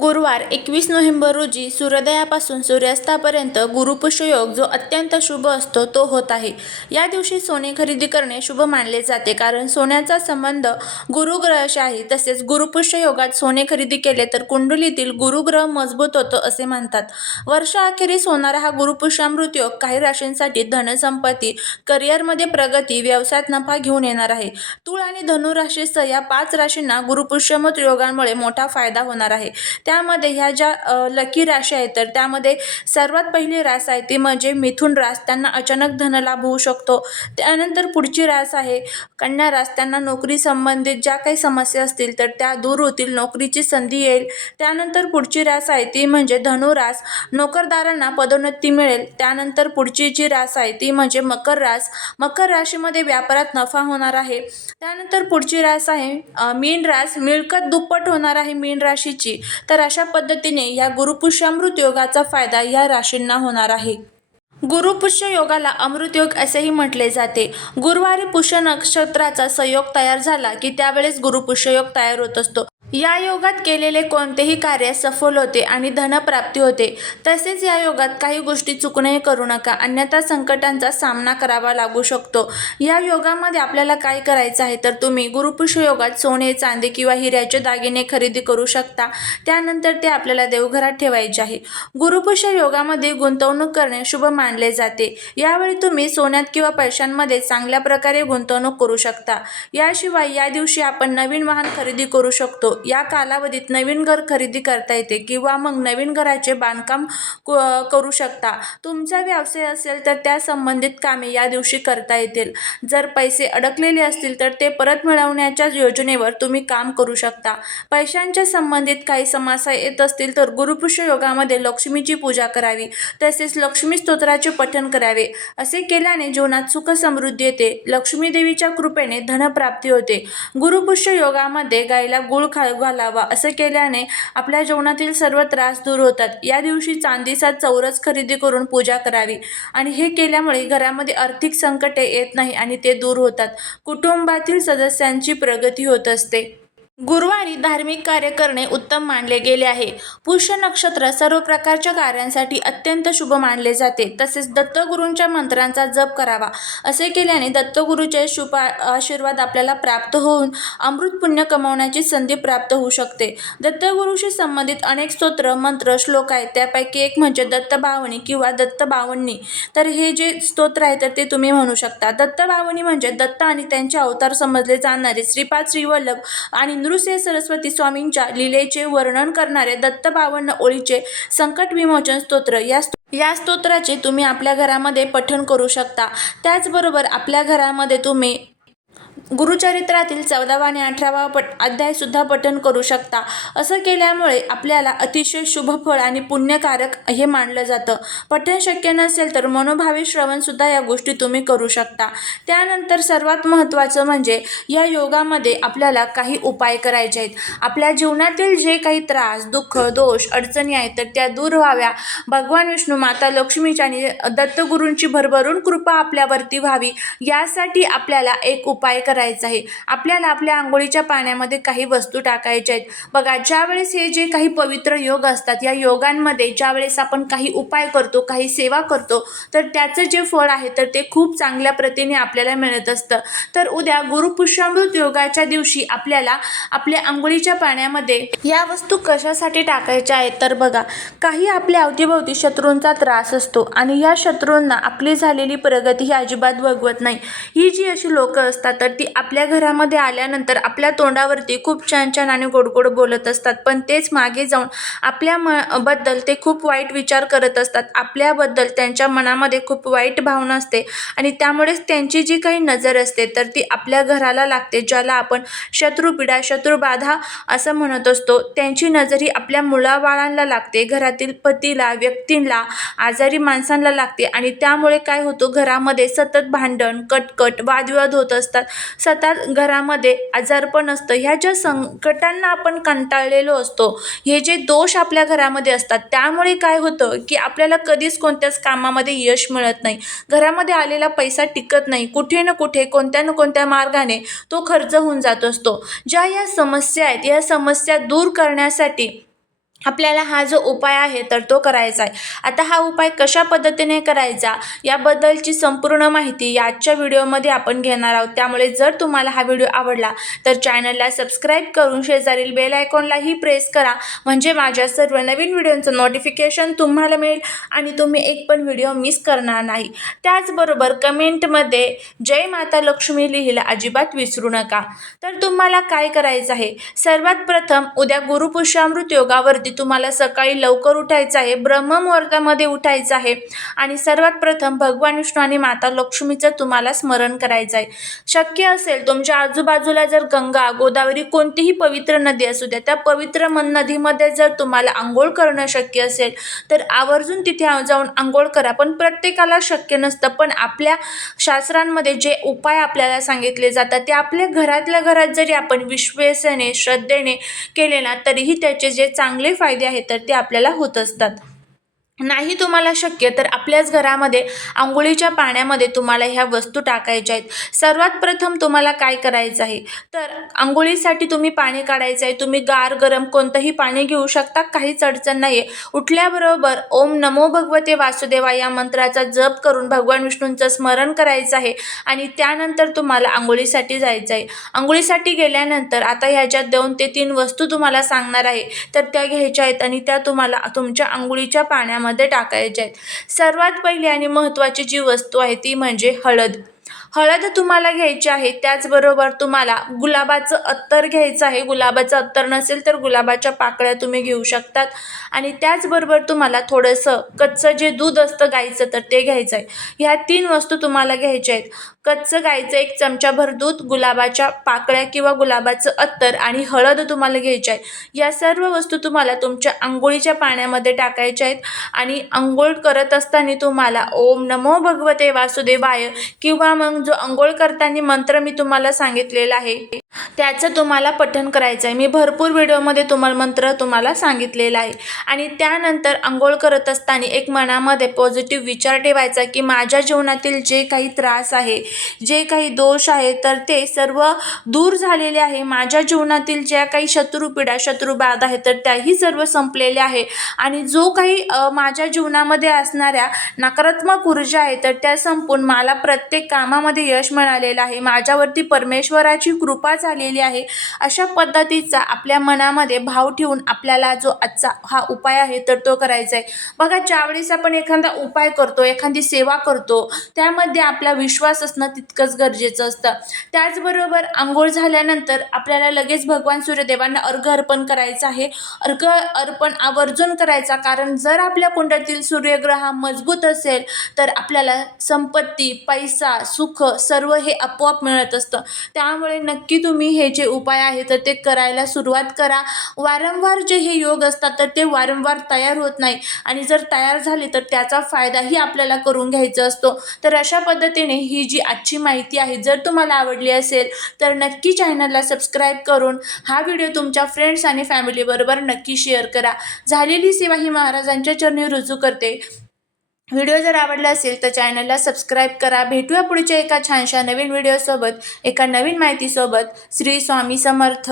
गुरुवार एकवीस नोव्हेंबर रोजी सूर्योदयापासून सूर्यास्तापर्यंत गुरुपुष्य योग जो अत्यंत शुभ असतो तो होत आहे. या दिवशी सोने खरेदी करणे शुभ मानले जाते कारण सोन्याचा संबंध गुरुग्रहाशी आहे. तसेच गुरुपुष्य योगात सोने खरेदी केले तर कुंडलीतील गुरुग्रह मजबूत होतो असे मानतात वर्षाअखेरीस होणारा हा गुरुपुष्यामृत योग काही राशींसाठी धनसंपत्ती करिअरमध्ये प्रगती व्यवसायात नफा घेऊन येणार आहे. तूळ आणि धनु राशीसह या पाच राशींना गुरुपुष्यमृत योगांमुळे मोठा फायदा होणार आहे. त्यामध्ये ह्या ज्या लकी राशी आहेत तर त्यामध्ये सर्वात पहिली रास आहे ती म्हणजे मिथुन रास. त्यांना अचानक धनलाभ होऊ शकतो. त्यानंतर पुढची रास आहे कन्या रास. त्यांना नोकरी संबंधित ज्या काही समस्या असतील तर त्या दूर होतील नोकरीची संधी येईल. त्यानंतर पुढची रास आहे ती म्हणजे धनुरास नोकरदारांना पदोन्नती मिळेल. त्यानंतर पुढची जी रास आहे ती म्हणजे मकर रास. मकर राशीमध्ये व्यापारात नफा होणार आहे. त्यानंतर पुढची रास आहे मीन रास. मिळकत दुप्पट होणार आहे मीन राशीची. तर अशा पद्धतीने या गुरुपुष्यामृत योगाचा फायदा या राशींना होणार आहे. गुरुपुष्य योगाला अमृत योग असेही म्हटले जाते. गुरुवारी पुष्य नक्षत्राचा संयोग तयार झाला की त्यावेळेस गुरुपुष्य योग तयार होत असतो. या योगात केलेले कोणतेही कार्य सफल होते आणि धनप्राप्ती होते. तसेच या योगात काही गोष्टी चुकणंही करू नका. अन्यथा संकटांचा सामना करावा लागू शकतो. या योगामध्ये आपल्याला काय करायचं आहे? तर तुम्ही गुरुपुष योगात सोने चांदी किंवा हिऱ्याचे दागिने खरेदी करू शकता. त्यानंतर ते आपल्याला देवघरात ठेवायचे आहे. गुरुपुष योगामध्ये गुंतवणूक करणे शुभ मानले जाते. यावेळी तुम्ही सोन्यात किंवा पैशांमध्ये चांगल्या प्रकारे गुंतवणूक करू शकता. याशिवाय या दिवशी आपण नवीन वाहन खरेदी करू शकतो. या कालावधीत नवीन घर खरेदी करता येते किंवा मग नवीन घराचे बांधकाम क- करू शकता. तुमचा व्यवसाय असेल तर त्या संबंधित कामे या दिवशी करता येतील. जर पैसे अडकलेले असतील तर ते परत मिळवण्याच्या योजनेवर तुम्ही काम करू शकता. पैशांच्या संबंधित काही समस्या येत असतील तर गुरुपुष्य योगामध्ये लक्ष्मीची पूजा करावी. तसेच लक्ष्मी स्तोत्राचे पठण करावे. असे केल्याने जीवनात सुख समृद्धी येते. लक्ष्मी देवीच्या कृपेने धनप्राप्ती होते. गुरुपुष्य योगामध्ये गायला गुळ खा घालावा असं केल्याने आपल्या जीवनातील सर्व त्रास दूर होतात. या दिवशी चांदीचा चौरस खरेदी करून पूजा करावी. आणि हे केल्यामुळे घरामध्ये आर्थिक संकटे येत नाही आणि ते दूर होतात. कुटुंबातील सदस्यांची प्रगती होत असते. गुरुवारी धार्मिक कार्य करणे उत्तम मानले गेले आहे. पुष्य नक्षत्र सर्व प्रकारच्या कार्यांसाठी अत्यंत शुभ मानले जाते. तसेच दत्तगुरूंच्या मंत्रांचा जप करावा. असे केल्याने दत्तगुरूचे शुभ आशीर्वाद आपल्याला प्राप्त होऊन अमृत पुण्य कमवण्याची संधी प्राप्त होऊ शकते. दत्तगुरूशी संबंधित अनेक स्तोत्र मंत्र श्लोक आहेत. त्यापैकी एक म्हणजे दत्तबावणी किंवा दत्तबावणी तर हे जे स्तोत्र आहे तर ते तुम्ही म्हणू शकता. दत्तबावणी म्हणजे दत्त आणि त्यांचे अवतार समजले जाणारे श्रीपाद श्रीवल्लभ आणि नृसिंह सरस्वती स्वामींच्या लीलेचे वर्णन करणारे दत्तबावन्न ओळीचे संकट विमोचन स्तोत्र. या स्तो- या स्तोत्राचे तुम्ही आपल्या घरामध्ये पठण करू शकता. त्याचबरोबर आपल्या घरामध्ये तुम्ही गुरुचरित्रातील चौदावा आणि अठरावा पट अध्यायसुद्धा पठण करू शकता. असं केल्यामुळे आपल्याला अतिशय शुभफळ आणि पुण्यकारक हे मानलं जातं. पठण शक्य नसेल तर मनोभावी श्रवणसुद्धा या गोष्टी तुम्ही करू शकता. त्यानंतर सर्वात महत्त्वाचं म्हणजे या योगामध्ये आपल्याला काही उपाय करायचे आहेत. आपल्या जीवनातील जे काही त्रास दुःख दोष अडचणी आहेत तर त्या दूर व्हाव्या. भगवान विष्णू माता लक्ष्मीच्या आणि दत्तगुरूंची भरभरून कृपा आपल्यावरती व्हावी. यासाठी आपल्याला एक उपाय करायचा आहे. आपल्याला आपल्या आंघोळीच्या पाण्यामध्ये काही वस्तू टाकायच्या आहेत. बघा ज्यावेळेस हे जे काही पवित्र योग असतात या योगांमध्ये ज्यावेळेस आपण काही उपाय करतो काही सेवा करतो तर त्याचं जे फळ आहे तर ते खूप चांगल्या प्रतीने आपल्याला मिळत असतं. तर उद्या गुरुपुष्यामृत योगाच्या दिवशी आपल्याला आपल्या आंघोळीच्या पाण्यामध्ये या वस्तू कशासाठी टाकायच्या आहेत तर बघा काही आपल्या अवतीभोवती शत्रूंचा त्रास असतो आणि या शत्रूंना आपली झालेली प्रगती ही अजिबात बघवत नाही. ही जी अशी लोकं असतात तर ती आपल्या घरामध्ये आल्यानंतर आपल्या तोंडावरती खूप छान छान आणि गोड गोड बोलत असतात. पण तेच मागे जाऊन आपल्या म बद्दल ते खूप वाईट विचार करत असतात. आपल्याबद्दल त्यांच्या मनामध्ये खूप वाईट भावना असते आणि त्यामुळेच त्यांची जी काही नजर असते तर ती आपल्या घराला लागते ज्याला आपण शत्रुपीडा शत्रुबाधा असं म्हणत असतो. त्यांची नजर ही आपल्या मुलाबाळांना लागते घरातील पतीला व्यक्तींना आजारी माणसांना लागते आणि त्यामुळे काय होतो घरामध्ये सतत भांडण कटकट वादविवाद होत असतात. सतत घरामध्ये आजारपण असतं. ह्या ज्या संकटांना आपण कंटाळलेलो असतो हे जे दोष आपल्या घरामध्ये असतात त्यामुळे काय होतं की आपल्याला कधीच कोणत्याच कामामध्ये यश मिळत नाही. घरामध्ये आलेला पैसा टिकत नाही. कुठे ना कुठे कोणत्या ना कोणत्या मार्गाने तो खर्च होऊन जात असतो. ज्या या समस्या आहेत या समस्या दूर करण्यासाठी आपल्याला हा जो उपाय आहे तर तो करायचा आहे. आता हा उपाय कशा पद्धतीने करायचा याबद्दलची संपूर्ण माहिती याच्या व्हिडिओमध्ये आपण घेणार आहोत. त्यामुळे जर तुम्हाला हा व्हिडिओ आवडला तर चॅनलला सबस्क्राईब करून शेजारील बेल आयकॉनलाही प्रेस करा. म्हणजे माझ्या सर्व नवीन व्हिडिओचं नोटिफिकेशन तुम्हाला मिळेल आणि तुम्ही एक पण व्हिडिओ मिस करणार नाही. त्याचबरोबर कमेंटमध्ये जय माता लक्ष्मी लिहिला अजिबात विसरू नका. तर तुम्हाला काय करायचं आहे? सर्वात प्रथम उद्या गुरुपुष्यामृत योगावरती तुम्हाला सकाळी लवकर उठायचं आहे ब्रह्ममुहूर्तामध्ये उठायचं आहे. आणि सर्वात प्रथम भगवान विष्णू आणि माता लक्ष्मीचं तुम्हाला स्मरण करायचं आहे. शक्य असेल तुमच्या आजूबाजूला जर गंगा गोदावरी कोणतीही पवित्र नदी असू द्या त्या पवित्र मन नदीमध्ये जर तुम्हाला आंघोळ करणं शक्य असेल तर आवर्जून तिथे जाऊन आंघोळ करा. पण प्रत्येकाला शक्य नसतं. पण आपल्या शास्त्रांमध्ये जे उपाय आपल्याला सांगितले जातात ते आपल्या घरातल्या घरात जरी आपण विश्वेसने श्रद्धेने केले ना तरीही त्याचे जे चांगले फायदे आहेत तर ते आपल्याला होत असतात. नाही तुम्हाला शक्य तर आपल्याच घरामध्ये आंघोळीच्या पाण्यामध्ये तुम्हाला ह्या वस्तू टाकायच्या आहेत. सर्वात प्रथम तुम्हाला काय करायचं आहे? तर आंघोळीसाठी तुम्ही पाणी काढायचं आहे. तुम्ही गार गरम कोणतंही पाणी घेऊ शकता काहीच अडचण नाही आहे उठल्याबरोबर ओम नमो भगवते वासुदेवा या मंत्राचा जप करून भगवान विष्णूंचं स्मरण करायचं आहे आणि त्यानंतर तुम्हाला आंघोळीसाठी जायचं आहे. आंघोळीसाठी गेल्यानंतर आता ह्याच्यात दोन ते तीन वस्तू तुम्हाला सांगणार आहे. तर त्या घ्यायच्या आहेत आणि त्या तुम्हाला तुमच्या आंघोळीच्या पाण्यामध्ये टाकायच्या आहेत. सर्वात पहिली आणि महत्त्वाची जी वस्तू आहे ती म्हणजे हळद. हळद तुम्हाला घ्यायची आहे त्याचबरोबर तुम्हाला गुलाबाचं अत्तर घ्यायचं आहे. गुलाबाचं अत्तर नसेल तर गुलाबाच्या पाकळ्या तुम्ही घेऊ शकतात. आणि त्याचबरोबर तुम्हाला थोडंसं कच्चं जे दूध असतं गाईचं तर ते घ्यायचं आहे. ह्या तीन वस्तू तुम्हाला घ्यायच्या आहेत. कच्चं गाईचं एक चमचाभर दूध गुलाबाच्या पाकळ्या किंवा गुलाबाचं अत्तर आणि हळद तुम्हाला घ्यायची आहे. या सर्व वस्तू तुम्हाला तुमच्या आंघोळीच्या पाण्यामध्ये टाकायच्या आहेत. आणि आंघोळ करत असताना तुम्हाला ओम नमो भगवते वासुदेवाय किंवा मग जो आंघोळ करताना मंत्र मी तुम्हाला सांगितलेला आहे त्याचं तुम्हाला पठण करायचं आहे. मी भरपूर व्हिडिओमध्ये तुम्हाला मंत्र तुम्हाला सांगितलेला आहे. आणि त्यानंतर आंघोळ करत असताना एक मनामध्ये पॉझिटिव्ह विचार ठेवायचा की माझ्या जीवनातील जे काही त्रास आहे जे काही दोष आहे तर ते सर्व दूर झालेले आहे. माझ्या जीवनातील ज्या काही शत्रुपीडा शत्रुबाध आहे तर त्याही सर्व संपलेल्या आहे. आणि जो काही माझ्या जीवनामध्ये असणाऱ्या नकारात्मक ऊर्जा आहे तर त्या संपून मला प्रत्येक कामामध्ये यश मिळालेलं आहे. माझ्यावरती परमेश्वराची कृपा झालेली आहे. अशा पद्धतीचा आपल्या मनामध्ये भाव ठेवून आपल्याला जो आजचा हा उपाय आहे तर तो करायचा आहे. बघा ज्यावेळेस आपण एखादा उपाय करतो एखादी सेवा करतो त्यामध्ये आपला विश्वास असणं तितकंच गरजेचं असतं. त्याचबरोबर आंघोळ झाल्यानंतर आपल्याला लगेच भगवान सूर्यदेवांना अर्घ अर्पण करायचं आहे. अर्घ अर्पण आवर्जून करायचा कारण जर आपल्या कुंडातील सूर्यग्रह हा मजबूत असेल तर आपल्याला संपत्ती पैसा सुख सर्व हे आपोआप मिळत असतं. त्यामुळे नक्की तुम्ही हे जे उपाय आहे तर ते करायला सुरुवात करा. वारंवार जे हे योग असतात तर ते वारंवार तयार होत नाही. आणि जर तयार झाले तर त्याचा फायदाही आपल्याला करून घ्यायचा असतो. तर अशा पद्धतीने ही जी आजची माहिती आहे जर तुम्हाला आवडली असेल तर नक्की चॅनलला सबस्क्राईब करून हा व्हिडिओ तुमच्या फ्रेंड्स आणि फॅमिलीबरोबर नक्की शेअर करा. झालेली सेवा ही महाराजांच्या चरणी रुजू करते. व्हिडिओ जर आवडला असेल तर चॅनलला सबस्क्राईब करा. भेटूया पुढच्या एका छानशा नवीन व्हिडिओसोबत एका नवीन माहितीसोबत. श्री स्वामी समर्थ.